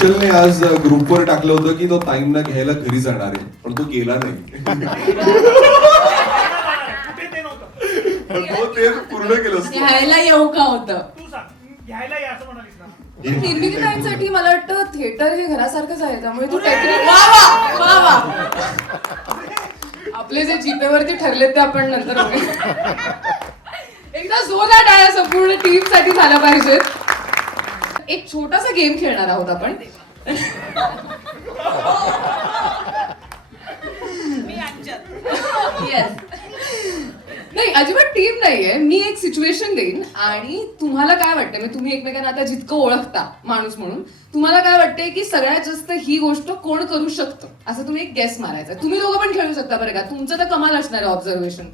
हर्षलने आज ग्रुपवर टाकलं होतं की तो ताईंना घ्यायला घरी जाणार आहे, पण तो गेला नाही. पण तो ते पूर्ण केलं. घ्यायला येऊ का होतं? तू सांग, घ्यायला या असं म्हणालीस ना. निर्मितीसाठी मला वाटतं थिएटर हे घरासारखंच आहे, त्यामुळे तू टेक्निक वा वा वा वा. आपले जे जीपेवरती ठरले ते आपण नंतर बघूया. एकदा जोरदार टाळ्या संपूर्ण टीम साठी झाला पाहिजे. एक छोटासा गेम खेळणार आहोत आपण. Yes. नाही, अजिबात टीम नाहीये. मी एक सिच्युएशन देईन आणि तुम्हाला काय वाटतं, म्हणजे तुम्ही एकमेकांना आता जितकं ओळखता माणूस म्हणून, तुम्हाला काय वाटतंय की सगळ्यात जास्त ही गोष्ट कोण करू शकतं असं तुम्ही एक गेस मारायचा. तुम्ही दोघं पण खेळू शकता बरं का. तुमचं तर कमाल असणार आहे ऑब्झर्वेशन.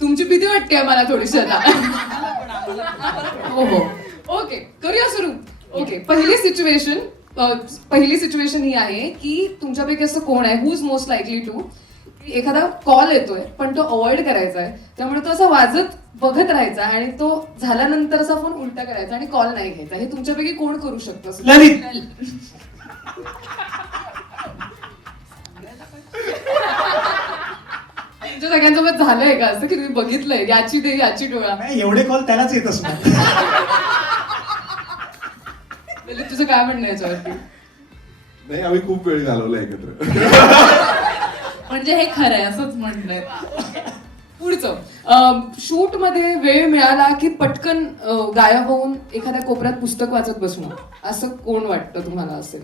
तुमची भीती वाटते मला थोडीशी आता. हो हो ओके, करूया सुरू. ओके, पहिली सिच्युएशन ही आहे की तुमच्यापैकी असं कोण आहे हु इज मोस्ट लाईकली टू, एखादा कॉल येतोय पण तो अवॉइड करायचा आहे, त्यामुळे तो असा वाजत बघत राहायचा आणि तो झाल्यानंतर असा फोन उलटा करायचा आणि कॉल नाही घ्यायचा. हे तुमच्यापैकी कोण करू शकतं? ललित. तुमच्या सगळ्यांसोबत झालंय का असं की तुम्ही बघितलंय याची ते याची डोळा? नाही, एवढे कॉल त्यालाच येत असणार. तुझं काय म्हणणं आहे याच्यावरती? नाही, आम्ही खूप वेळ घालवला एकत्र. म्हणजे हे खरं आहे असंच म्हणणं. पुढचं, शूट मध्ये वेळ मिळाला की पटकन गायब होऊन एखाद्या कोपऱ्यात पुस्तक वाचत बसणं, असं कोण वाटतं तुम्हाला असेल?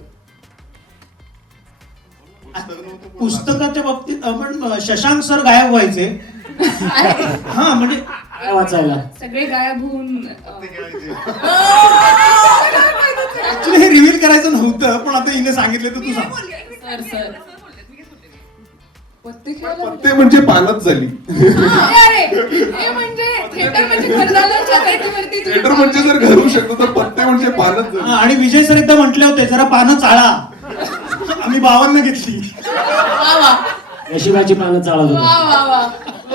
पुस्तकाच्या बाबतीत आपण शशांक सर गायब व्हायचे. हा म्हणजे काय वाचायला सगळे गायब होऊन ऍक्च्युली हे रिव्हील करायचं नव्हतं, पण आता हिने सांगितलं तर तू सांग. पत्ते खेळायला पत्ते म्हणजे पानच झाली. अरे, हे म्हणजे थिएटर म्हणजे खरदालांच्या पेटीवरती तुम्ही थिएटर म्हणजे जर घरू शकतो तर पत्ते म्हणजे पानच झाली. हा, आणि विजय सर एकदा म्हटले होते जरा पानं चाळा. आम्ही 52 घेतली. वा वा नशिबाची पानं चालत वा होती. वा वा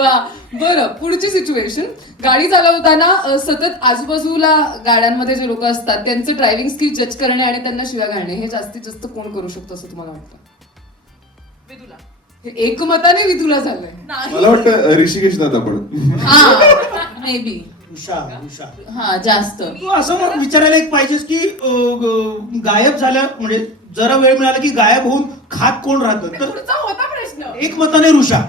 वा. बरं, पुढची सिच्युएशन, गाडी चालवताना सतत आजूबाजूला गाड्यांमध्ये जे लोक असतात त्यांचं ड्रायव्हिंग स्किल जज करणे आणि त्यांना शिव्या घालणे, हे जास्तीत जास्त कोण करू शकतो असं तुम्हाला वाटतं? विदुला. हे एकमताने विदुला झालंय. मला वाटतं ऋषिकेश दादा पण. May be. उषा हा, जास्त. तू असं मग विचारायला एक पाहिजेस की गायब झाल्या म्हणजे जरा वेळ मिळाला की गायब होऊन खात कोण राहतं, तर पुढचा होता प्रश्न. एक मताने ऋषा.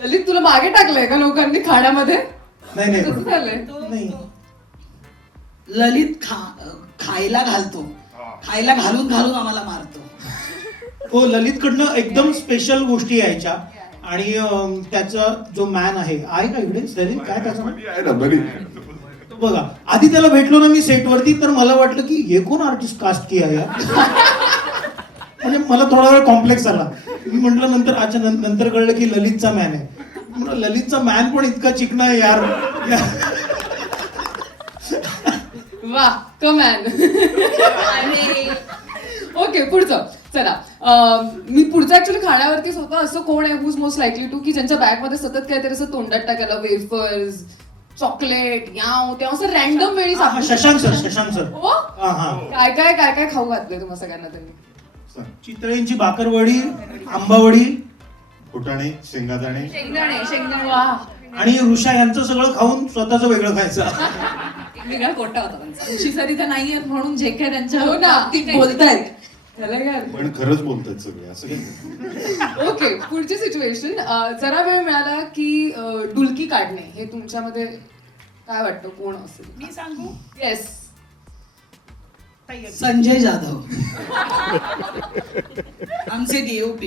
ललित, तुला मागे टाकलंय का लोकांनी खाण्यामध्ये? नाही नाही कसं झालंय? नाही. ललित खायला घालतो, खायला घालून घालून आम्हाला मारतो. हो, ललितकडनं एकदम स्पेशल गोष्टी यायच्या आणि त्याचा जो मॅन आहे का इकडे ललित, काय त्याचं नाव? आहे ना बरी. बघा, आधी त्याला भेटलो ना मी सेटवरती, तर मला वाटलं की हे कोण आर्टिस्ट कास्ट किया यार. म्हणजे मला थोडा वेळ कॉम्प्लेक्स आला. मी म्हटलं नंतर कळलं की ललितचा मॅन आहे. म्हटलं ललितचा मॅन पण इतका चिकना आहे यार. वा, कमॅन. ओके, पुढचं. चला, मी पुढचं ऍक्च्युली खाण्यावरतीच होतं. असं कोण आहे हुज मोस्ट लाईकली टू की ज्यांच्या बॅग मध्ये सतत काहीतरी असं तोंडात टाकायला, वेफर्स, चॉकलेट, याव तेव्हा असं रॅन्डम वेळी शशांक सर. हो? हा हा. काय खाऊ घातलंय तुम्हाला सगळ्यांना त्यांनी? चितळेंची बाकरवडी, आंबावडी फुटाणे, शेंगादाणे, शेंगदाणे. वा, आणि ऋषा यांचं सगळं खाऊन स्वतःच वेगळं खायचं. वेगळा कोटा होता त्यांचा. सरी तर नाहीये म्हणून जे काय त्यांच्या हो ना, बोलतायत त्याला काय? पण खरंच बोलतात सगळे असं काही. ओके, पुढची सिच्युएशन, जरा वेळ मिळाला की डुलकी काढणे, हे तुमच्यामध्ये काय वाटतं कोण असेल? मी सांगू? येस. संजय जाधव, आमचे DOP.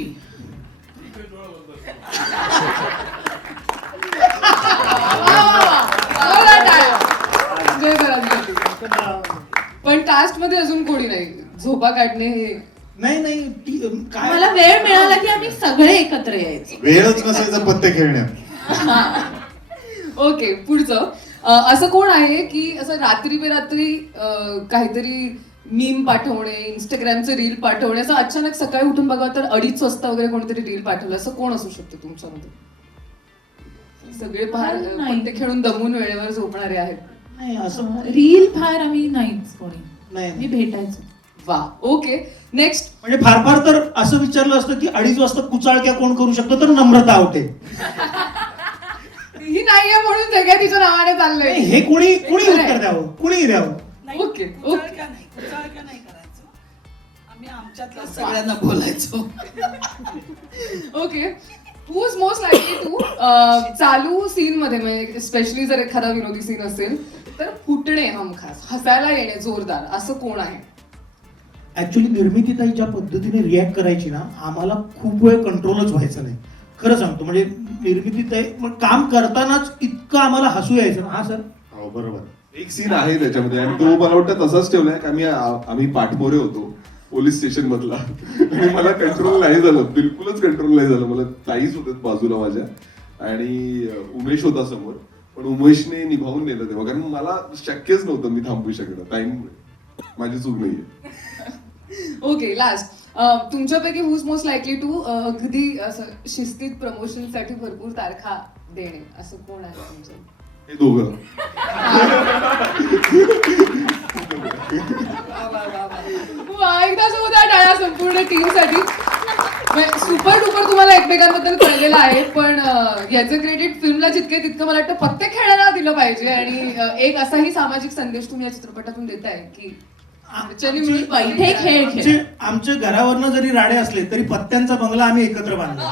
पण कास्ट मध्ये अजून कोणी नाही. झोपा काढणे हे नाही काय मला वेळ मिळाला की आम्ही सगळे एकत्र यायचो. वेळच नसायचा पत्ते खेळण्यात. ओके, पुढचं, असं कोण आहे की असं रात्री बेरात्री काहीतरी मीम पाठवणे, इंस्टाग्रामचे रील पाठवणे, असं अचानक सकाळी उठून बघा तर 2:30 वाजता वगैरे कोणतरी रील पाठवलं, असं कोण असू शकतं तुमच्यामध्ये? सगळे फार पत्ते खेळून दमून वेळेवर झोपणारे आहेत. नाही असं रील फार आम्ही नाहीच कोणी. नाही मी भेटायचो. वा ओके नेक्स्ट. म्हणजे फार फार तर असं विचारलं असतं की 2:30 वाजता कुचाळक्या कोण करू शकतो, तर नम्रता आवटे. ही नाहीये म्हणून सगळ्या तिच्या नावाने चाललंय. हे कुणी उत्तर द्यावं, कुणीही द्यावं. नाही, ओके, कुचाळक्या नाही करायचो. आम्ही आमच्यातल्या सगळ्यांना बोलायचो. Okay who is most likely to चालू सीन मध्ये म्हणजे स्पेशली जर एखादा विनोदी सीन असेल तर फुटणे हमखास हसायला येणे जोरदार असं कोण आहे? ऍक्च्युली निर्मितीताई ज्या पद्धतीने रिॲक्ट करायची ना, आम्हाला खूप वेळ कंट्रोलच व्हायचं नाही. खरं सांगतो, म्हणजे निर्मितीताई मग काम करतानाच इतकं आम्हाला हसू यायचं ना. हा सर हो बरोबर. एक सीन आहे त्याच्यामध्ये आणि तो मला वाटतं तसाच ठेवलाय की आम्ही पाठमोरे होतो पोलीस स्टेशन मधला आणि मला कंट्रोल नाही झालं, बिलकुलच कंट्रोल नाही झालं. मला ताईच होत्या बाजूला माझ्या आणि उमेश होता समोर, पण उमेशने निभावून नेलं तेव्हा, कारण मला शक्यच नव्हतं मी थांबू शकणं टाइममुळे. माझी चूक नाहीये. ओके लास्ट तुमच्यापैकी who is most likely to अगदी असं शिस्तीत प्रमोशन साठी भरपूर तारखा देणे असं कोण आहे तुमचं? हे दोघं. वा, एकदा होत्या टाळ्या संपूर्ण टीम साठी. सुपर डुपर तुम्हाला एकमेकांबद्दल कळलेलं आहे, पण याचं क्रेडिट फिल्मला जितके तितकं मला वाटतं पत्ते खेळायला दिलं पाहिजे. आणि एक असाही सामाजिक संदेश तुम्ही या चित्रपटातून देताय की घरच्यांनी मिळून बैठे खेळ आमच्या घरावरनं जरी राडे असले तरी पत्त्यांचा बंगला आम्ही एकत्र बांधला.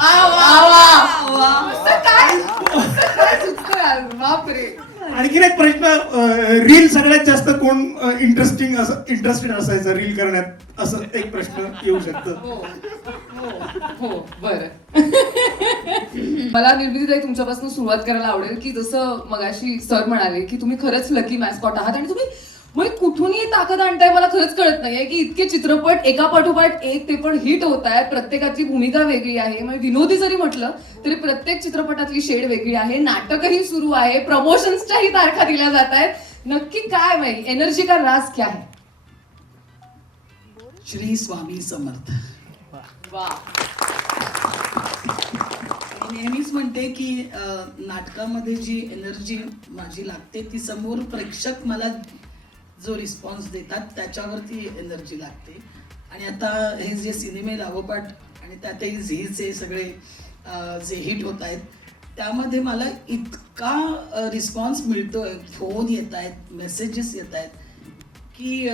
काय सुचतं यार, बापरे. आणखीन एक प्रश्न, रील सगळ्यात जास्त कोण इंटरेस्टेड असायचं रील करण्यात, असं एक प्रश्न येऊ शकतो. हो बरं. मला निर्मितीताई तुमच्यापासून सुरुवात करायला आवडेल की जसं मगाशी सर म्हणाले की तुम्ही खरंच लकी मॅस्कॉट आहात आणि तुम्ही मग कुठूनही ताकद आणताय मला खरंच कळत नाहीये की इतके चित्रपट एका पाठोपाठ एक ते पण हिट होत आहेत. प्रत्येकाची भूमिका वेगळी आहे. म्हणजे विनोदी जरी म्हटलं तरी प्रत्येक चित्रपटातली शेड वेगळी आहे. नाटकही सुरू आहे, प्रमोशन्सच्याही तारखा दिल्या जात आहेत. नक्की काय माहिती एनर्जी का राज क्या है? श्री स्वामी समर्थ. वा मी नेहमीच म्हणते की नाटकामध्ये जी एनर्जी माझी लागते ती समोर प्रेक्षक मला जो रिस्पॉन्स देतात त्याच्यावरती एनर्जी लागते. आणि आता हे जे सिनेमे लागोपाठ आणि त्यातही झीचे सगळे जे हिट होत आहेत त्यामध्ये मला इतका रिस्पॉन्स मिळतोय, फोन येत आहेत, मेसेजेस येत आहेत की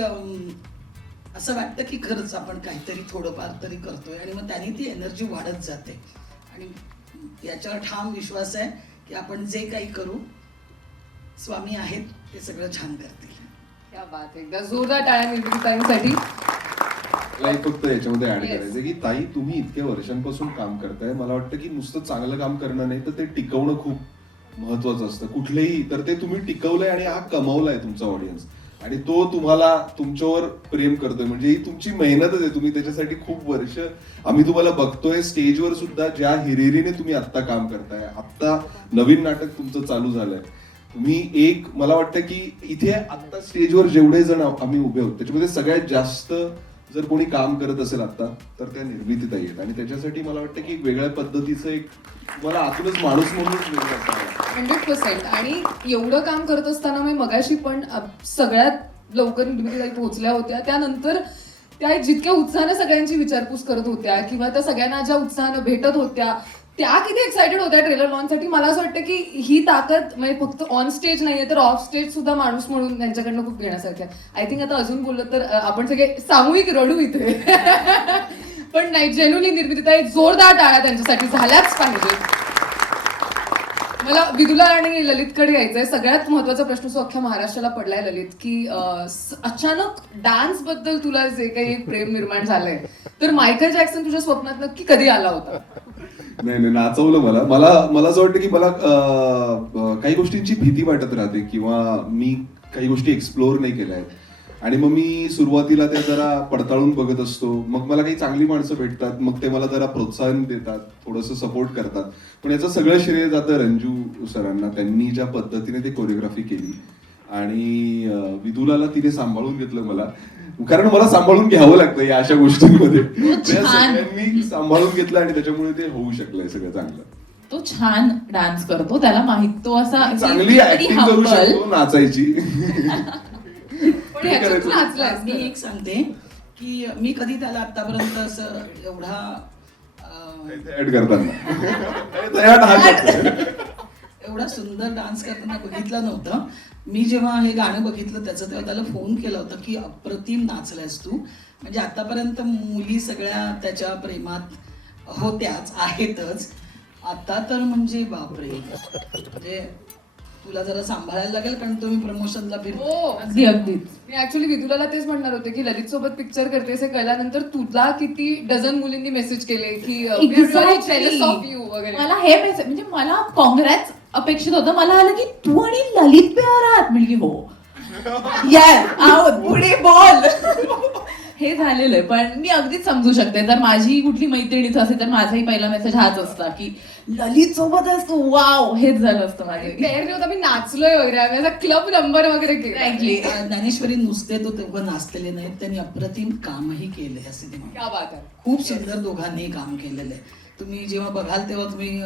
असं वाटतं की खरंच आपण काहीतरी थोडंफार तरी करतोय आणि मग त्याने ती एनर्जी वाढत जाते. आणि याच्यावर ठाम विश्वास आहे की आपण जे काही करू स्वामी आहेत ते सगळं छान करतील. क्या बात, एकदा जोरदार टाळ्या निर्मितीताईंसाठी. मला एक फक्त याच्यामध्ये ऍड करायचं की ताई तुम्ही इतक्या वर्षांपासून काम करताय, मला वाटतं की नुसतं चांगलं काम करणं नाही तर ते टिकवणं खूप महत्वाचं असतं कुठलेही. तर ते तुम्ही टिकवलंय आणि हा कमावलाय तुमचा ऑडियन्स आणि तो तुम्हाला तुमच्यावर प्रेम करतोय, म्हणजे ही तुमची मेहनतच आहे. तुम्ही त्याच्यासाठी खूप वर्ष आम्ही तुम्हाला बघतोय स्टेजवर सुद्धा ज्या हिरिरीने तुम्ही आत्ता काम करताय. आत्ता नवीन नाटक तुमचं चालू झालंय. तुम्ही एक मला वाटतं की इथे आत्ता स्टेजवर जेवढे जण आम्ही उभे आहोत त्याच्यामध्ये सगळ्यात जास्त जर कोणी काम करत असेल आता तर त्या निर्मितीताई आहेत. आणि त्याच्यासाठी मला वाटतं की एक वेगळ्या पद्धतीचं एक मला आतूनच माणूस म्हणूनच वेगळं असावं. 100%. आणि एवढं काम करत असताना मी मगाशी पण सगळ्यात लवकर निर्मितीताई पोहोचल्या होत्या. त्यानंतर त्या जितक्या उत्साहाने सगळ्यांची विचारपूस करत होत्या किंवा त्या सगळ्यांना ज्या उत्साहानं भेटत होत्या त्या किती एक्साइटेड होत्या ट्रेलर लॉन्चसाठी. मला असं वाटतं की ही ताकद म्हणजे फक्त ऑन स्टेज नाहीये तर ऑफ स्टेज सुद्धा माणूस म्हणून त्यांच्याकडनं खूप घेण्यासारखं आहे. आय थिंक आता अजून बोललं तर आपण सगळे सामूहिक रडू इथे. पण नाही, जेन्युइनली निर्मितीताई जोरदार टाळ्या त्यांच्यासाठी झाल्याच पाहिजे. मला विदुला आणि ललितकडे यायचंय. सगळ्यात महत्वाचा प्रश्न जो अख्ख्या महाराष्ट्राला पडलाय ललित की अचानक डान्स बद्दल तुला जे काही एक प्रेम निर्माण झालंय तर मायकल जॅक्सन तुझ्या स्वप्नात नक्की कधी आला होता? नाही नाचवलं मला असं वाटतं की मला काही गोष्टींची भीती वाटत राहते किंवा मी काही गोष्टी एक्सप्लोअर नाही केल्या आहेत आणि मग मी सुरुवातीला त्या जरा पडताळून बघत असतो. मग मला काही चांगली माणसं भेटतात, मग ते मला जरा प्रोत्साहन देतात, थोडंसं सपोर्ट करतात. पण याचं सगळं श्रेय जातं रंजू सरांना. त्यांनी ज्या पद्धतीने ते कोरिओग्राफी केली आणि विदुलाला तिने सांभाळून घेतलं मला, कारण मला सांभाळून घ्यावं लागतं या अशा गोष्टींमध्ये. त्या सगळ्यांनी सांभाळून घेतलं आणि त्याच्यामुळे ते होऊ शकलंय सगळं चांगलं. तो छान डान्स करतो, त्याला माहित, तो असा चांगली ऍक्टिंग करू शकतो नाचायची. पण ह्याच्यात नाचलायस मी ना. एक सांगते की मी कधी त्याला आतापर्यंत असं एवढा ऍड करताना एवढा सुंदर डान्स करताना बघितलं नव्हतं. मी जेव्हा हे गाणं बघितलं त्याचं तेव्हा त्याला फोन केला होता की अप्रतिम नाचलायस तू. म्हणजे आतापर्यंत मुली सगळ्या त्याच्या प्रेमात होत्याच आहेतच, आता तर म्हणजे बापरे, म्हणजे तुला जरा सांभाळायला लागेल कारण तुम्ही प्रमोशनला फिरतो. हो अगदी अगदीच. मी ऍक्च्युली विदुलाला तेच म्हणणार होते की ललित सोबत पिक्चर करतेस हे कळल्यानंतर तुला किती डझन मुलींनी मेसेज केले की Exactly. ऑफ यू वगैरे. मला हे मेसेज म्हणजे मला काँग्रेस अपेक्षित होतं. मला आलं की तू आणि ललित पेअर आहात. म्हणजे हो आहोत, पुढे बोल. हे झालेलं आहे. पण मी अगदीच समजू शकते जर माझी कुठली मैत्रिणी इथं असेल तर माझाही पहिला मेसेज हाच असता की ललित सोबत असतो, वाव, हेच झालं असतं माझे. पेअर होता, मी नाचलोय वगैरे, आम्ही असा क्लब नंबर वगैरे केला. Exactly. ज्ञानेश्वरी नुसते तो तेव्हा नाचलेले नाहीत, त्यांनी अप्रतिम कामही केले या सिनेमात. क्या बात आहे. खूप सुंदर दोघांनी काम केलेलं आहे. तुम्ही जेव्हा बघाल तेव्हा तुम्ही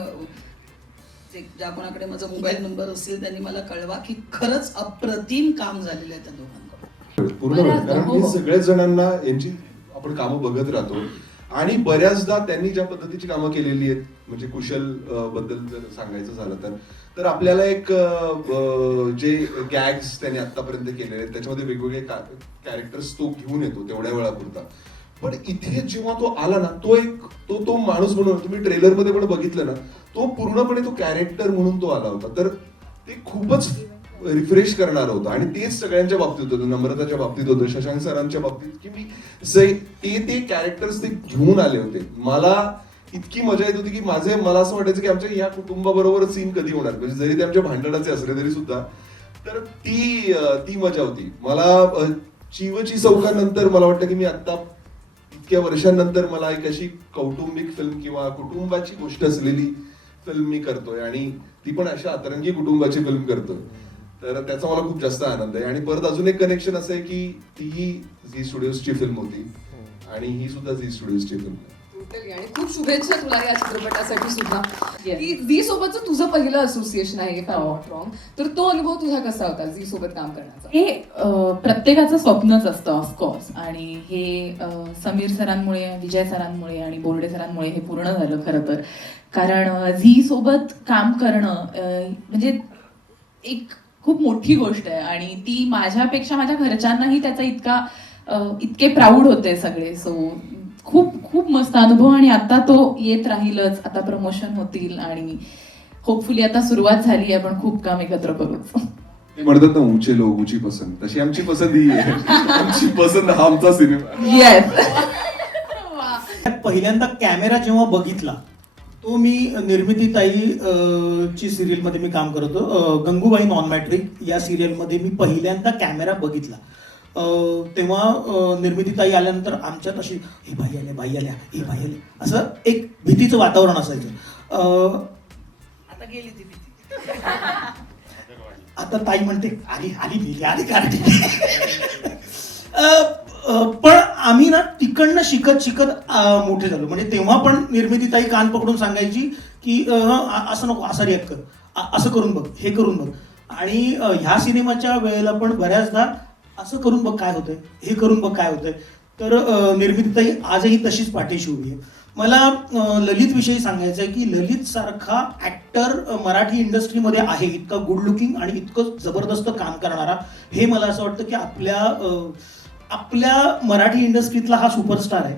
ज्या कोणाकडे माझा मोबाईल नंबर असेल त्यांनी मला कळवा की खरंच अप्रतिम काम झालेलं आहे त्या दोघांकडून. पूर्ण वेळ. कारण हो, मी हो. सगळ्याच जणांना यांची आपण कामं बघत राहतो आणि बऱ्याचदा त्यांनी ज्या पद्धतीची कामं केलेली आहेत म्हणजे कुशल बद्दल जर सांगायचं झालं तर आपल्याला एक जे गॅग्स त्यांनी आतापर्यंत केलेले आहेत त्याच्यामध्ये वेगवेगळे कॅरेक्टर्स तो घेऊन येतो तेवढ्या वेळापुरता. पण इथे जेव्हा तो आला ना तो माणूस म्हणून तुम्ही ट्रेलर मध्ये पण बघितलं ना, तो पूर्णपणे तो कॅरेक्टर म्हणून तो आला होता. तर ते खूपच रिफ्रेश करणार होतं आणि तेच सगळ्यांच्या बाबतीत होतं. नम्रताच्या बाबतीत होतं, शशांक सरांच्या बाबतीत, की मी ते कॅरेक्टर्स ते घेऊन आले होते. मला इतकी मजा येत होती की मला असं वाटायचं की आमच्या या कुटुंबाबरोबर सीन कधी होणार, म्हणजे जरी ते आमच्या भांडणाचे असले तरी सुद्धा. तर ती मजा होती. मला चिवची चौकानंतर मला वाटतं की मी आता इतक्या वर्षांनंतर मला एक अशी कौटुंबिक फिल्म किंवा कुटुंबाची गोष्ट असलेली फिल्म मी करतोय आणि ती पण अशा अतरंगी कुटुंबाची फिल्म करतोय. तर त्याचा मला खूप जास्त आनंद आहे. आणि परत अजून एक कनेक्शन असं आहे की ती झी स्टुडिओजची फिल्म होती आणि ही सुद्धा झी स्टुडिओजची फिल्म आहे. Totally. आणि खूप शुभेच्छा तुला या चित्रपटासाठी सुद्धा. Yes. की झी सोबतचं तुझं पहिलं असोसिएशन आहे रॉंग, तर तो अनुभव तुझा कसा होता झी सोबत काम करण्याचा? हे प्रत्येकाचं स्वप्नच असतं ऑफकोर्स. आणि हे समीर सरांमुळे, विजय सरांमुळे आणि बोर्डे सरांमुळे हे पूर्ण झालं खरं तर. कारण झी सोबत काम करणं म्हणजे एक खूप मोठी गोष्ट आहे आणि ती माझ्यापेक्षा माझ्या घरच्यांनाही त्याचा इतके प्राऊड होते सगळे. सो खूप खूप मस्त अनुभव आणि आता तो येत राहीलच. आता प्रमोशन होतील आणि होपफुली आता सुरुवात झाली आहे, पण खूप काम एकत्र करूच. ते म्हणतात ना, ऊंचे लोग ऊंची पसंत, तशी आमची पसंत ही आहे. आमची पसंत हा आमचा सिनेमा. येस. पहिल्यांदा कॅमेरा जेव्हा बघितला तो मी निर्मितीताई ची सिरियल मध्ये मी काम करतो, गंगूबाई नॉन मॅट्रिक या सिरियल मध्ये मी पहिल्यांदा कॅमेरा बघितला. तेव्हा निर्मितीताई आल्यानंतर आमच्यात अशी हे बाई आल्या असं एक भीतीचं वातावरण असायचं. आता गेली ती भीती. आता ताई म्हणते आली काढली. पण आम्ही ना तिकडनं शिकत मोठे झालो. म्हणजे तेव्हा पण निर्मितीताई कान पकडून सांगायची की असं नको, असं रिॲक्ट कर, असं करून बघ, हे करून बघ. आणि ह्या सिनेमाच्या वेळेला पण बऱ्याचदा असं करून बघ काय होतंय, हे करून बघ काय होतंय. तर निर्मितीताई आजही तशीच पाठीशी उभी आहे. मला ललित विषयी सांगायचं आहे की ललित सारखा ऍक्टर मराठी इंडस्ट्रीमध्ये आहे, इतका गुड लुकिंग आणि इतकं जबरदस्त काम करणारा. हे मला असं वाटतं की आपल्या मराठी इंडस्ट्रीतला हा सुपरस्टार आहे.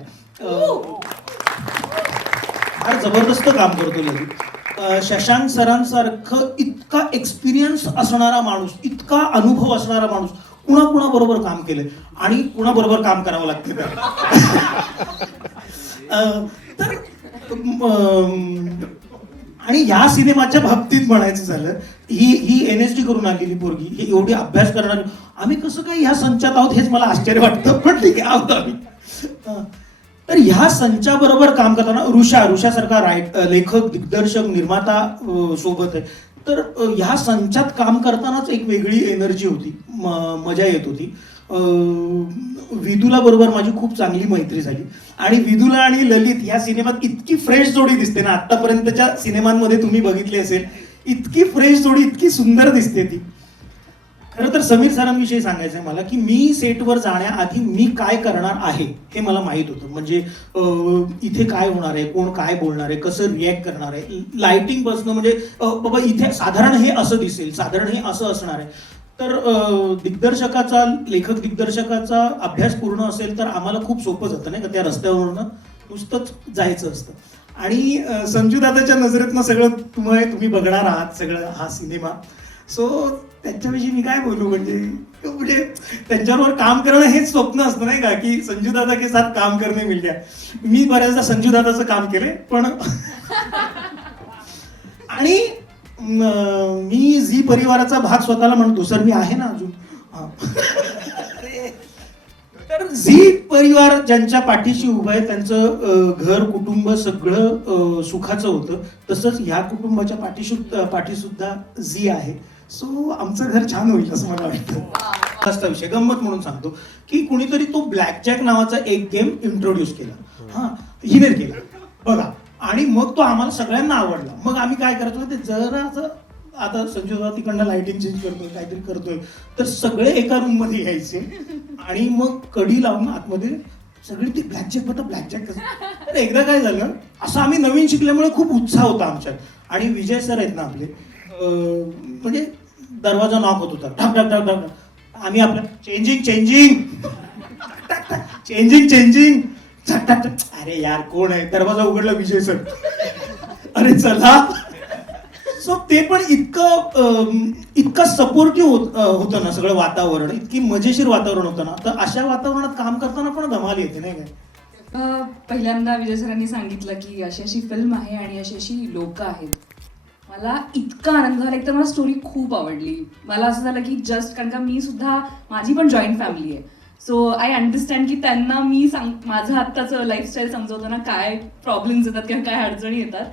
फार जबरदस्त काम करतो ललित. शशांक सरांसारखं इतका एक्सपिरियन्स असणारा माणूस, इतका अनुभव असणारा माणूस कुणाबरोबर काम केलंय आणि कुणाबरोबर काम करावं लागतं तर आणि ह्या सिनेमाच्या बाबतीत म्हणायचं झालं, ही NSD करून आलेली पोरगी, ही एवढी अभ्यास करणारी, आम्ही कसं काही ह्या संचात आहोत हेच मला आश्चर्य वाटतं, पण ठीक आहे आहोत आम्ही. तर ह्या संचाबरोबर काम करताना ऋषा सारखा लेखक, दिग्दर्शक, निर्माता सोबत आहे. तर ह्या संचात काम करतानाच एक वेगळी एनर्जी होती, मजा येत होती. विदुला बरोबर माझी खूप चांगली मैत्री झाली आणि विदुला आणि ललित या सिनेमात इतकी फ्रेश जोडी दिसते ना, आतापर्यंतच्या सिनेमांमध्ये तुम्ही बघितली असेल, इतकी फ्रेश जोडी, इतकी सुंदर दिसते ती. खरं तर समीर सरांविषयी सांगायचं आहे मला की मी सेटवर जाण्याआधी मी काय करणार आहे हे मला माहित होतं. म्हणजे इथे काय होणार आहे, कोण काय बोलणार आहे, कसं रिॲक्ट करणार आहे, लाइटिंग पासून म्हणजे बाबा इथे साधारण हे असं दिसेल, साधारण हे असं असणार आहे. तर दिग्दर्शकाचा, लेखक दिग्दर्शकाचा अभ्यास पूर्ण असेल तर आम्हाला खूप सोपं जातं नाही का, त्या रस्त्यावरनं नुसतंच जायचं असतं. आणि संजू दादाच्या नजरेतनं सगळं तुम्ही बघणार आहात सगळं हा सिनेमा. सो त्यांच्याविषयी मी काय बोलू, म्हणजे त्यांच्याबरोबर काम करणं हेच स्वप्न असतं नाही का, की संजू दादा के साथ काम करणे मिल गया. मी बऱ्याचदा संजू दादाचं काम केलंय पण आणि मी झी परिवाराचा भाग स्वतःला म्हणतो. सर मी आहे ना अजून. हा. तर झी परिवार ज्यांच्या पाठीशी उभं आहे त्यांचं घर कुटुंब सगळं सुखाचं होतं. तसंच ह्या कुटुंबाच्या पाठी सुद्धा झी आहे. सो आमचं घर छान होईल असं मला वाटतं. असा विषय गंमत म्हणून सांगतो की कुणीतरी तो ब्लॅक जॅक नावाचा एक गेम इंट्रोड्यूस केला. हा, हिनेर केला बघा. आणि मग तो आम्हाला सगळ्यांना आवडला. मग आम्ही काय करायचो ते जरा असं, आता संजय दादा तिकडनं लाइटिंग चेंज करतोय, काहीतरी करतोय, तर सगळे एका रूम मध्ये यायचे आणि मग कडी लावून आतमध्ये सगळे ते ब्लॅकजॅक होता, ब्लॅकजॅक कसं. तर एकदा काय झालं, असं आम्ही नवीन शिकल्यामुळे खूप उत्साह होता आमच्यात. आणि विजय सर आहेत ना आपले, म्हणजे दरवाजा नॉक होत होता, ढक ढक ढक ढक. आम्ही आपलं चेंजिंग चेंजिंग अरे यार कोण आहे, दरवाजा उघडला विजय सर. अरे चला. सो ते पण इतकं सपोर्टिव्ह होतं ना सगळं वातावरण, इतकी मजेशीर वातावरण होतं ना. तर अशा वातावरणात काम करताना पण धमाल येते नाही काय. पहिल्यांदा विजय सरांनी सांगितलं की अशी अशी फिल्म आहे आणि अशी अशी लोक आहेत. मला इतका आनंद झाला. एक तर मला स्टोरी खूप आवडली. मला असं झालं की जस्ट कारण का मी सुद्धा, माझी पण जॉईंट फॅमिली आहे. सो आय अंडरस्टँड की त्यांना मी माझं आत्ताचं लाईफस्टाईल समजवताना काय प्रॉब्लेम्स येतात किंवा काय अडचणी येतात.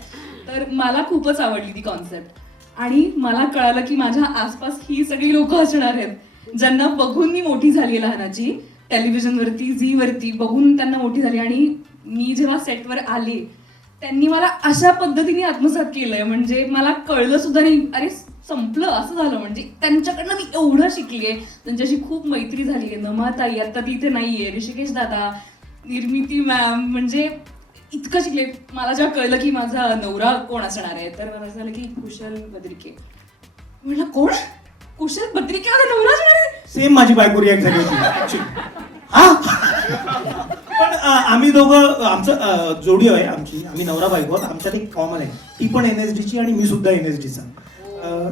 तर मला खूपच आवडली ती कॉन्सेप्ट. आणि मला कळालं की माझ्या आसपास ही सगळी लोक असणार आहेत ज्यांना बघून मी मोठी झाली लहानाची. टेलिव्हिजनवरती, झीवरती बघून त्यांना मोठी झाली. आणि मी जेव्हा सेटवर आले त्यांनी मला अशा पद्धतीने आत्मसात केलंय, म्हणजे मला कळलं सुद्धा नाही अरे संपलं असं झालं. म्हणजे त्यांच्याकडनं मी एवढं शिकलीये, त्यांच्याशी खूप मैत्री झाली आहे. नमाताई आता ती इथे नाहीये, ऋषिकेश दादा, निर्मिती मॅम, म्हणजे इतकं शिकले. मला जेव्हा कळलं की माझा नवरा कोण असणार आहे तर मला असं झालं की कुशल बद्रिके. म्हटलं कोण? कुशल बद्रिके माझा नवरा असणार आहे? सेम माझी बायको रिॲक्ट झाली होती. हा पण आम्ही दोघं, आमचं जोडी आहे आमची, आम्ही नवरा बायको आहोत. आमच्यात एक कॉमन आहे, ती पण NSDची आणि मी सुद्धा NSDचा.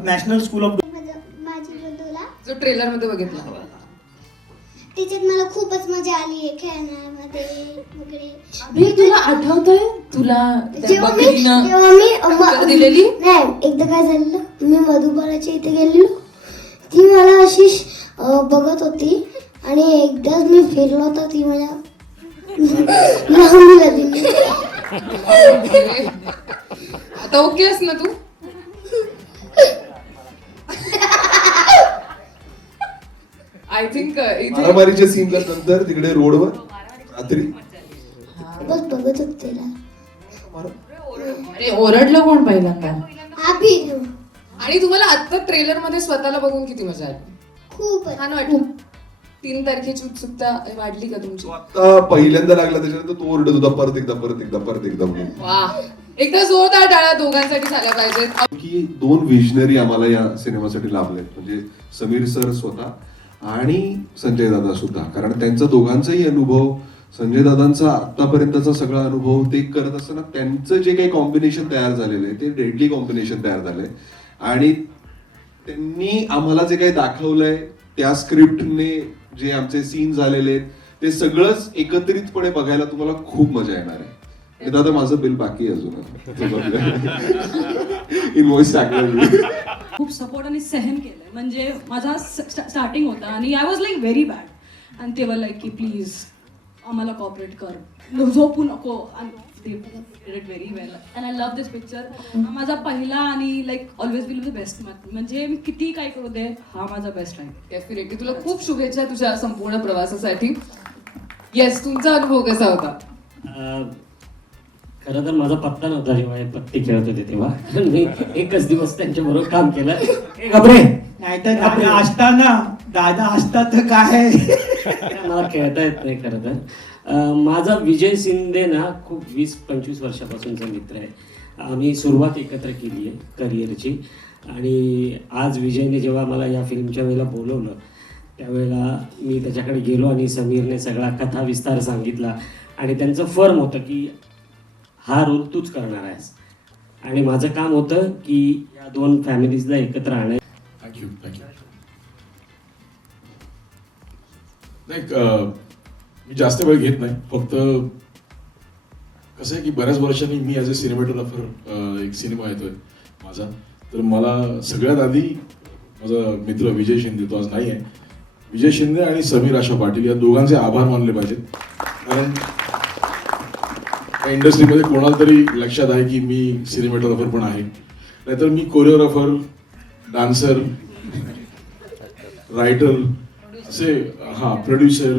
नॅशनल स्कूल ऑफ माझी बंधूला जो ट्रेलर मध्ये बघितला त्याच्यात मला खूपच मजा आली आहे खेळण्यामध्ये वगैरे. अभि तुला आठवतंय तुला त्या जेव्हा बकरीनं उत्तर दिलेली? नाही, एकदा काय झालेलं, मी मधुबालाच्या इथे गेलेलो, ती मला अशी बघत होती आणि एकदाच मी फिरलो होता, ती मला लावून दिली. आता ओके आहेस ना तू? आय थिंक इथे मारामारीच्या सीन नंतर तिकडे रोडवर रात्री बस बघत होते तिला. अरे ओरडलं कोण पहिल्यांदा? आभी आणि तुम्हाला आता ट्रेलर मध्ये स्वतःला बघून किती मजा आली? खूप छान वाटलं. 3 तारखेची उत्सुकता वाढली का तुमची? आता पहिल्यांदा लागला त्याच्यानंतर तो ओरडत होता परत एकदा म्हणून. वा, एकदा जोरदार टाळ्या दोघांसाठी झाल्या पाहिजेत. की 2 विजनरी आम्हाला या सिनेमासाठी लाभलेत, म्हणजे समीर सर स्वतः आणि संजय दादा सुद्धा. कारण त्यांचा दोघांचाही अनुभव, संजय दादांचा आतापर्यंतचा सगळा अनुभव, ते करत असताना त्यांचं जे काही कॉम्बिनेशन तयार झालेलं आहे ते डेडली कॉम्बिनेशन तयार झालंय. आणि त्यांनी आम्हाला जे काही दाखवलंय त्या स्क्रिप्टने जे आमचे सीन झालेले आहेत ते सगळंच एकत्रितपणे बघायला तुम्हाला खूप मजा येणार आहे. दादा माझं बिल बाकी आहे अजून, इनवॉइस टाकलं मी. खूप सपोर्ट आणि सहन केलंय. म्हणजे माझा स्टार्टिंग होता आणि I was like very bad आणि ते वर लाईक की प्लीज आम्हाला कॉपरेट कर, झोपू नको. they did it very well and I love this picture. माझा पहिला आणि like always will the best. म्हणजे मी किती काय करू दे, हा माझा बेस्ट आहे. डेफिनेटली. तुला खूप शुभेच्छा तुझ्या संपूर्ण प्रवासासाठी. येस, तुमचा अनुभव कसा होता? खरं तर माझा पत्ता नव्हता जेव्हा हे पत्ते खेळत होते तेव्हा. मी एकच दिवस त्यांच्याबरोबर काम केलं. घाबरे नाहीतर दादा असताना दादा असता तर काय. मला खेळता येत नाही खरं तर. माझा विजय शिंदे ना खूप 20-25 वर्षापासूनचा मित्र आहे. आम्ही सुरुवात एकत्र केली आहे करिअरची. आणि आज विजयने जेव्हा मला या फिल्मच्या वेळेला बोलवलं त्यावेळेला मी त्याच्याकडे गेलो आणि समीरने सगळा कथा विस्तार सांगितला. आणि त्यांचं फर्म होतं की हा रोल तूच करणार आहेस. आणि माझं काम होतं की या दोन फॅमिलीजला एकत्र आणणं. थँक्यू. नाही मी जास्त वेळ घेत नाही. फक्त कसं आहे की बऱ्याच वर्षांनी मी ॲज अ सिनेमॅटोग्राफर एक सिनेमा येतोय माझा. तर मला सगळ्यात आधी माझा मित्र विजय शिंदे, तो आज नाही आहे, विजय शिंदे आणि समीर आशा पाटील या दोघांचे आभार मानले पाहिजेत. कारण या इंडस्ट्रीमध्ये कोणाला तरी लक्षात आहे की मी सिनेमॅटोग्राफर पण आहे. नाहीतर मी कोरिओग्राफर, डान्सर, रायटर असे प्रोड्युसर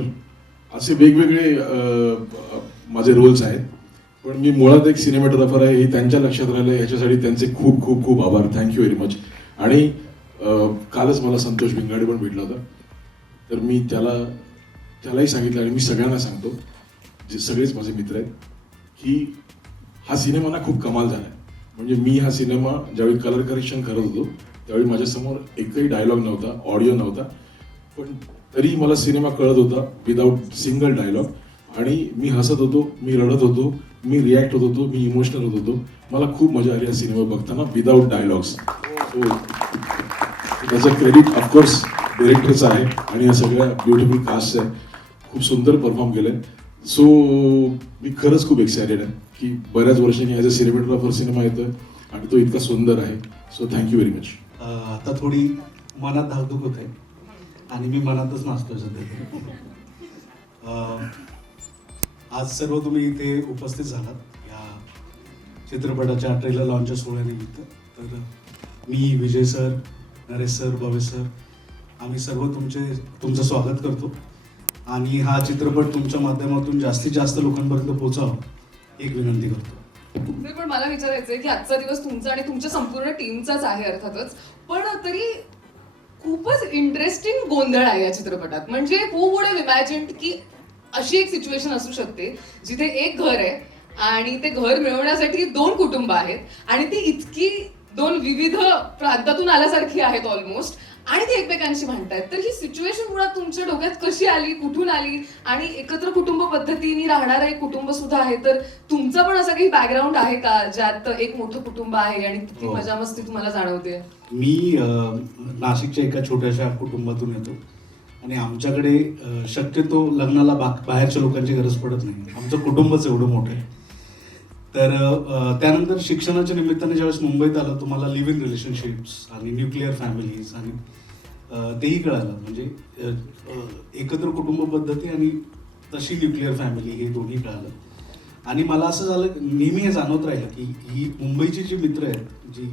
असे वेगवेगळे माझे रोल्स आहेत. पण मी मुळात एक सिनेमॅटोग्राफर आहे हे त्यांच्या लक्षात राहिलं, याच्यासाठी त्यांचे खूप खूप खूप आभार. Thank you very much. आणि कालच मला संतोष भिंगाडे पण भेटला होता. तर मी त्यालाही सांगितलं आणि मी सगळ्यांना सांगतो, जे सगळेच माझे मित्र आहेत, की हा सिनेमा ना खूप कमाल झाला आहे. म्हणजे मी हा सिनेमा ज्यावेळी कलर करेक्शन करत होतो त्यावेळी माझ्यासमोर एकही डायलॉग नव्हता, ऑडिओ नव्हता, पण तरी मला सिनेमा कळत होता विदाऊट सिंगल डायलॉग. आणि मी हसत होतो, मी रडत होतो, मी रिॲक्ट होत होतो, मी इमोशनल होत होतो. मला खूप मजा आली हा सिनेमा बघताना विदाऊट डायलॉग्स. सो त्याचं क्रेडिट ऑफकोर्स डिरेक्टरचं आहे आणि या सगळ्या ब्युटिफुल कास्ट आहे. खूप सुंदर परफॉर्म केलंय. सो मी खरंच खूप एक्सायटेड आहे की बऱ्याच वर्षांनी ॲज अ सिनेमॅटोग्राफर सिनेमा येतोय आणि तो इतका सुंदर आहे. So thank you very much. आता थोडी मनात धाकधूक होते आणि मी मनातच नाचतोय सध्या. आज सर्व तुम्ही इथे उपस्थित झालात या चित्रपटाच्या ट्रेलर लॉन्चच्या सोहळ्यानिमित्त. तर मी, विजय सर, नरेश सर, भव्य सर, आम्ही सर्व तुमचं स्वागत करतो. आणि हा चित्रपट तुमच्या माध्यमातून जास्तीत जास्त लोकांपर्यंत पोहोचावा एक विनंती करतो. पण मला विचारायचं आहे की आजचा दिवस तुमचा आणि तुमच्या संपूर्ण टीमचाच आहे अर्थातच, पण तरी खूपच इंटरेस्टिंग गोंधळ आहे या चित्रपटात. म्हणजे हू वुड हॅव इमॅजिन्ड की अशी एक सिच्युएशन असू शकते जिथे एक घर आहे आणि ते घर मिळवण्यासाठी 2 कुटुंब आहेत आणि ती इतकी 2 विविध प्रांतातून आल्यासारखी आहेत ऑलमोस्ट, आणि ते एकमेकांशी म्हणतायत. तर ही सिच्युएशन मुळात तुमच्या डोक्यात कशी आली, कुठून आली? आणि एकत्र कुटुंब पद्धतीने राहणारं एक कुटुंब सुद्धा आहे, तर तुमचा पण असं काही बॅकग्राऊंड आहे का ज्यात एक मोठं कुटुंब आहे आणि ती मजा मस्ती तुम्हाला जाणवते? मी नाशिकच्या एका छोट्याशा कुटुंबातून येतो आणि आमच्याकडे शक्यतो लग्नाला बाहेरच्या लोकांची गरज पडत नाही. आमचं कुटुंबच एवढं मोठं आहे. तर त्यानंतर शिक्षणाच्या निमित्ताने ज्यावेळेस मुंबईत आलं तुम्हाला लिव्ह इन रिलेशनशिप्स आणि न्यूक्लिअर फॅमिलीज आणि तेही कळालं. म्हणजे एकत्र कुटुंब पद्धती आणि तशी न्यूक्लिअर फॅमिली हे दोन्ही कळालं. आणि मला असं झालं, नेहमी हे जाणवत राहिलं की ही मुंबईची जी मित्र आहेत जी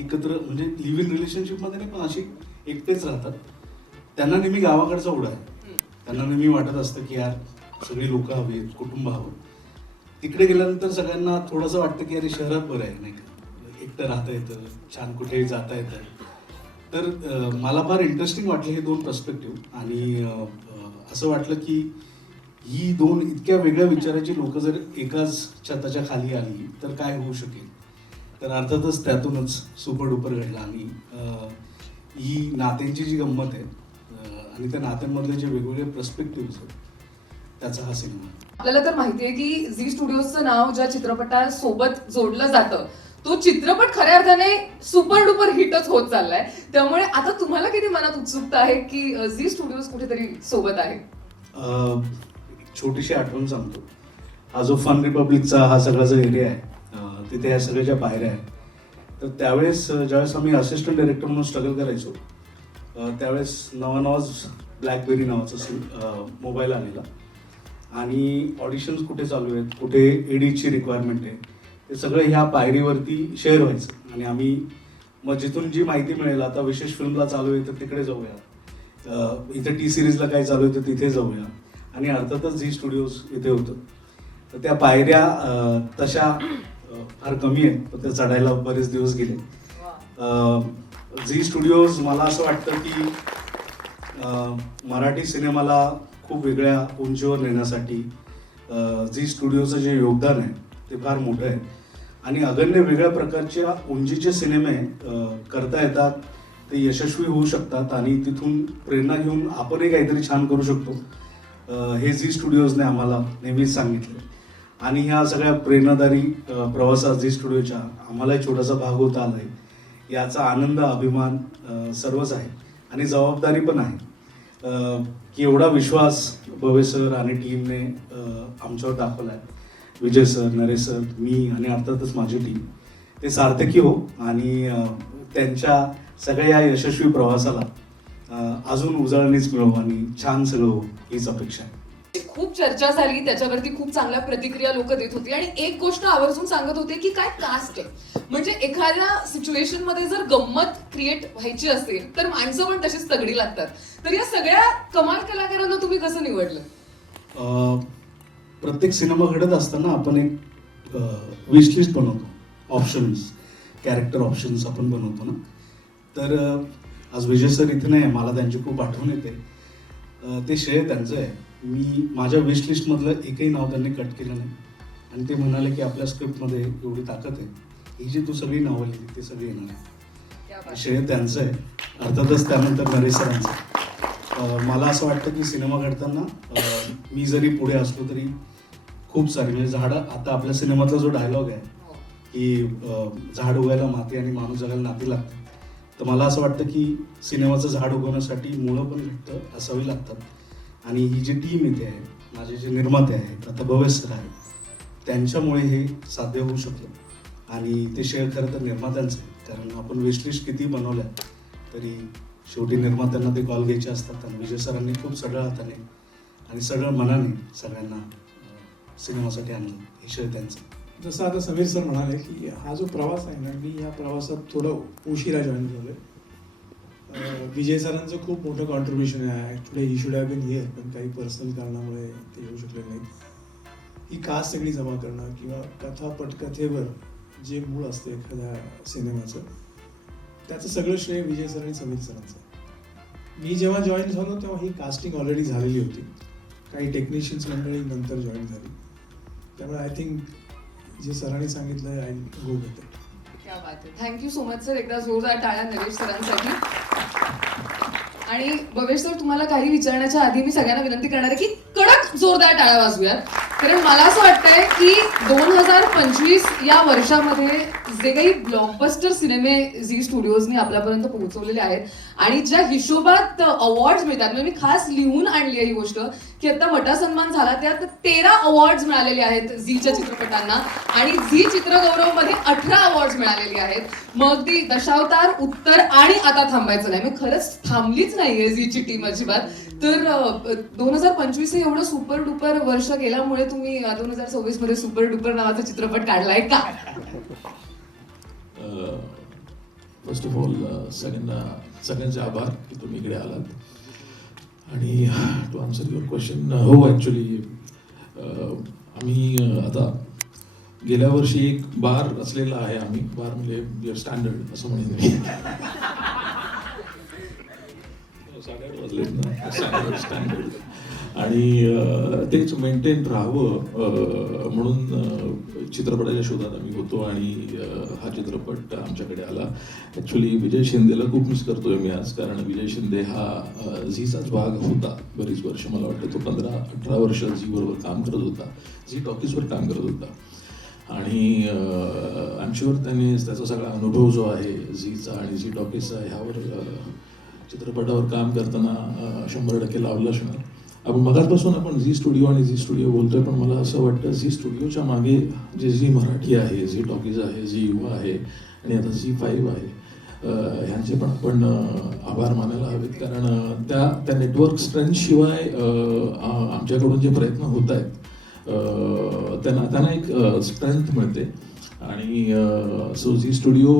एकत्र म्हणजे लिव्ह इन रिलेशनशिपमध्ये नाही पण अशी एकटेच राहतात, त्यांना नेहमी गावाकडचा ओढा आहे. त्यांना नेहमी वाटत असतं की यार सगळी लोक हवीत, कुटुंब हवं. तिकडे गेल्यानंतर सगळ्यांना थोडंसं वाटतं की अरे शहरात बरं आहे, नाही का, एकटं राहता येतं, छान कुठेही जाता येतं. तर मला फार इंटरेस्टिंग वाटले हे 2 पर्स्पेक्टिव्ह. आणि असं वाटलं की ही 2 इतक्या वेगळ्या विचाराची लोक जर एकाच छताच्या खाली आली तर काय होऊ शकेल. तर अर्थातच त्यातूनच सुपर डुपर घडला. आणि ही नात्यांची जी गंमत आहे आणि त्या नात्यांमधले जे वेगवेगळे पर्स्पेक्टिव्ह आहेत त्याचा हा सिनेमा. आपल्याला तर माहितीये की झी स्टुडिओजचं नाव ज्या चित्रपटासोबत जोडलं जातं तो चित्रपट खऱ्या अर्थाने सुपर डुपर हिटच होत चाललाय. त्यामुळे आता तुम्हाला किती मनात उत्सुकता आहे की झी स्टुडिओज कुठेतरी सोबत आहे? छोटीशी आठवण सांगतो. हा जो फन रिपब्लिकचा हा सगळा जो एरिया आहे तिथे या सगळ्याच्या पायऱ्या आहेत. तर त्यावेळेस ज्यावेळेस आम्ही असिस्टंट डायरेक्टर म्हणून स्ट्रगल करायचो त्यावेळेस नवाच ब्लॅकबेरी नावाचा मोबाईल आलेला आणि ऑडिशन्स कुठे चालू आहेत, कुठे एडिटची रिक्वायरमेंट आहे, ते सगळं ह्या पायरीवरती शेअर व्हायचं. आणि आम्ही मग जिथून जी माहिती मिळेल, आता विशेष फिल्मला चालू आहे तर तिकडे जाऊया, इथे टी सिरीजला काय चालू आहे तर तिथे जाऊया. आणि अर्थातच झी स्टुडिओज इथे होतं. तर त्या पायऱ्या तशा फार कमी आहेत पण त्या चढायला बरेच दिवस गेले. झी स्टुडिओज मला असं वाटतं की मराठी सिनेमाला खूप वेगळ्या उंचीवर नेण्यासाठी झी स्टुडिओचं जे योगदान आहे ते फार मोठं आहे आणि अगण्य वेगळ्या प्रकारच्या उंचीचे सिनेमे करता येतात, ते यशस्वी होऊ शकतात आणि तिथून प्रेरणा घेऊन आपणही काहीतरी छान करू शकतो हे झी स्टुडिओजने आम्हाला नेहमीच सांगितलं आणि ह्या सगळ्या प्रेरणादायी प्रवासात झी स्टुडिओच्या आम्हालाही छोटासा भाग होता आला आहे याचा आनंद अभिमान सर्वच आहे आणि जबाबदारी पण आहे की एवढा विश्वास भव्य सर आणि टीमने आमच्यावर दाखवला आहे. विजय सर, नरेश सर, मी आणि अर्थातच माझी टीम ते सार्थकी हो आणि त्यांच्या सगळ्या या यशस्वी प्रवासाला अजून उजळणीच मिळो आणि छान सगळं हो हीच अपेक्षा आहे. खूप चर्चा झाली त्याच्यावरती, खूप चांगल्या प्रतिक्रिया लोक देत होती आणि एक गोष्ट आवर्जून सांगत होते की काय कास्ट आहे, म्हणजे एखाद्या सिच्युएशन मध्ये जर गंमत क्रिएट व्हायची असेल तर माणसं पण तशीच तगडी लागतात. तर या सगळ्या कमाल कलाकारांना तुम्ही कसं निवडलं? प्रत्येक सिनेमा घडत असताना आपण एक विश लिस्ट बनवतो, ऑप्शन्स, कॅरेक्टर ऑप्शन्स आपण बनवतो ना. तर आज विजय सर इथे नाही, मला त्यांची खूप आठवण येते. ते श्रेय त्यांचं आहे. मी माझ्या विश लिस्टमधलं एकही नाव त्यांनी कट केलं नाही आणि ते म्हणाले की आपल्या स्क्रिप्टमध्ये एवढी ताकद आहे, ही जी तू सगळी नावं लिहिली ते सगळी येणार आहे. श्रेय त्यांचं आहे, अर्थातच त्यानंतर नरेश सरांचं. मला असं वाटतं की सिनेमा घडताना मी जरी पुढे असलो तरी खूप सारी म्हणजे झाडं, आता आपल्या सिनेमातला जो डायलॉग आहे की झाड उगायला माती आणि माणूस जगायला नाती लागतात, तर मला असं वाटतं की सिनेमाचं झाड उगवण्यासाठी मुळं पण घट्ट असावी लागतात आणि ही जी टीम इथे आहे, माझे जे निर्माते आहेत, आता भव्य सर आहेत, त्यांच्यामुळे हे साध्य होऊ शकलं आणि ते श्रेय खरं तर निर्मात्यांचं आहे. कारण आपण विशलिस्ट किती बनवल्या तरी शेवटी निर्मात्यांना ते कॉल घ्यायचे असतात आणि विजय सरांनी खूप सगळं हाताने आणि सगळं मनाने सगळ्यांना सिनेमासाठी आणलं, हे श्रेय त्यांचं. जसं आता समीर सर म्हणाले की हा जो प्रवास आहे ना, मी या प्रवासात थोडं उशिरा जॉईन झालोय. विजय सरांचं खूप मोठं कॉन्ट्रीब्युशन आहे. Actually he should have been here, पण काही पर्सनल कारणामुळे ते येऊ शकले नाहीत. ही कास्ट सगळी जमा करणं किंवा कथा पटकथेवर जे मूळ असते एखाद्या सिनेमाचं, त्याचं सगळं श्रेय विजय सर आणि समीर सरांचं. मी जेव्हा जॉईन झालो तेव्हा ही कास्टिंग ऑलरेडी झालेली होती, काही टेक्निशियन्स मंडळी नंतर जॉईन झाली. त्यामुळे आय थिंक जे सरांनी सांगितलं आय गो विथ इट. क्या बात आहे. Thank you so much sir. एकदा जोरदार टाळ्या नरेश सरांसाठी. आणि भवेश सर, तुम्हाला काही विचारण्याच्या आधी मी सगळ्यांना विनंती करणार आहे की कडक जोरदार टाळ्या वाजूयात, कारण मला असं वाटतंय की 2025 या वर्षामध्ये जे काही ब्लॉकबस्टर सिनेमे झी स्टुडिओजनी आपल्यापर्यंत पोहोचवलेले आहेत आणि ज्या हिशोबात अवॉर्ड्स मिळतात, म्हणजे मी खास लिहून आणली आहे ही गोष्ट की आता मटा सन्मान झाला त्यात 13 अवॉर्ड्स मिळालेले आहेत झीच्या चित्रपटांना आणि झी चित्रगौरवमध्ये 18 अवॉर्ड्स मिळालेले आहेत. मग ती दशावतार, उत्तर आणि आता थांबायचं नाही, मी खरंच थांबलीच नाहीये झीची टीम अजिबात. तर 2025 हे एवढं सुपर डुपर वर्ष गेल्यामुळे तुम्ही 2026 मध्ये सुपर डुपर नावाचा चित्रपट काढलाय का? फर्स्ट ऑफ ऑल सगळ्यांचे आभार की तुम्ही इकडे आलात आणि टू आन्सर युअर क्वेश्चन, हो ॲक्च्युली आम्ही आता गेल्या वर्षी एक बार असलेला आहे. आम्ही बार म्हणजे स्टँडर्ड असं म्हणेन मी. स्टँडर्ड आणि तेच मेंटेन राहावं म्हणून चित्रपटाच्या शोधात आम्ही होतो आणि हा चित्रपट आमच्याकडे आला. ॲक्च्युली विजय शिंदेला खूप मिस करतोय मी आज, कारण विजय शिंदे हा झीचाच भाग होता बरीच वर्ष. मला वाटतं तो 15-18 वर्ष झी बरोबर काम करत होता, झी टॉकीजवर काम करत होता आणि आय एम शुअर त्याने त्याचा सगळा अनुभव जो आहे झीचा आणि झी टॉकीजचा ह्यावर चित्रपटावर काम करताना 100% लावला असणार. आपण मगाचपासून आपण झी स्टुडिओ आणि झी स्टुडिओ बोलतोय, पण मला असं वाटतं झी स्टुडिओच्या मागे जे झी मराठी आहे, झी टॉकीज आहे, झी युवा आहे आणि आता झी5 आहे, ह्यांचे पण आपण आभार मानायला हवेत. कारण त्या नेटवर्क स्ट्रेंथशिवाय आमच्याकडून जे प्रयत्न होत आहेत त्यांना एक स्ट्रेंथ मिळते. आणि so Zee studio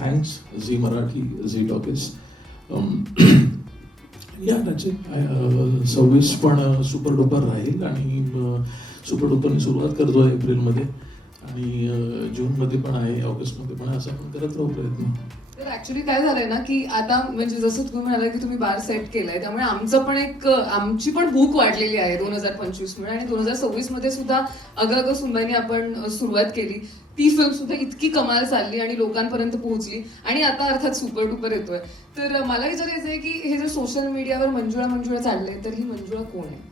thanks, Zee Marathi, Zee talkies. या त्याचे 26 पण सुपर डुपर राहील आणि सुपर डुपरने सुरुवात करतोय एप्रिलमध्ये आणि जूनमध्ये पण आहे, ऑगस्टमध्ये पण आहे, असं आपण करत राहू प्रयत्न. तर ऍक्च्युली काय झालंय ना की आता म्हणजे जसं तुम्ही म्हणाला की तुम्ही बार सेट केलाय, त्यामुळे आमचं पण आमची पण भूक वाढलेली आहे 2025 मध्ये. आणि 2026 मध्ये सुद्धा अगं सुनबाईंनी आपण सुरुवात केली. ती फिल्म सुद्धा इतकी कमाल चालली आणि लोकांपर्यंत पोहोचली आणि आता अर्थात सुपर डुपर येतोय. तर मला विचारायचं आहे की हे जे सोशल मीडियावर मंजुळा चाललंय, तर ही मंजुळा कोण आहे?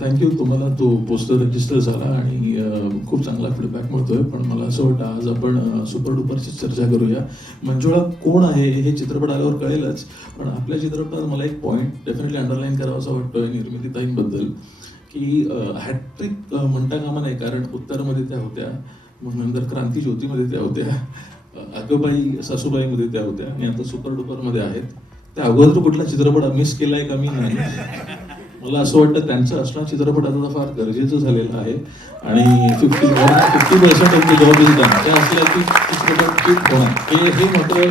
थँक्यू. तुम्हाला तो पोस्टर रजिस्टर झाला आणि खूप चांगला फीडबॅक मिळतोय. पण मला असं वाटतं आज आपण सुपर डुपरची चर्चा करूया. मंजुळा कोण आहे हे चित्रपट आल्यावर कळेलच, पण आपल्या चित्रपटात मला एक पॉईंट डेफिनेटली अंडरलाईन करावासा वाटतोय निर्मितीताईंबद्दल, की हॅट्रिक म्हणता कामा नाही. कारण उत्तरमध्ये त्या होत्या, मग नंतर क्रांती ज्योतीमध्ये त्या होत्या, अगबाई सासूबाईमध्ये त्या होत्या आणि आता सुपर डुपरमध्ये आहेत. त्या अगोदर कुठला चित्रपट मिस केलाय का मी नाही. मला असं वाटतं त्यांचं असणं चित्रपट आता फार गरजेचं झालेलं आहे आणि 50% त्यांची जबाबदारी त्यांच्या असल्या की चित्रपट हिट होणार हे मात्र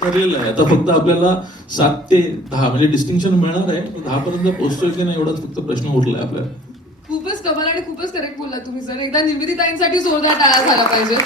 ठरलेलं आहे. आता फक्त आपल्याला 7 ते 10 म्हणजे डिस्टिंक्शन मिळणार आहे. 10 पर्यंत पोहोचतोय की नाही एवढाच फक्त प्रश्न उरलाय आपल्याला. खूपच कमाल आणि खूपच करेक्ट बोलला तुम्ही. जर एकदा निर्मितीताईंसाठी जोरदार टाळा झाला पाहिजे.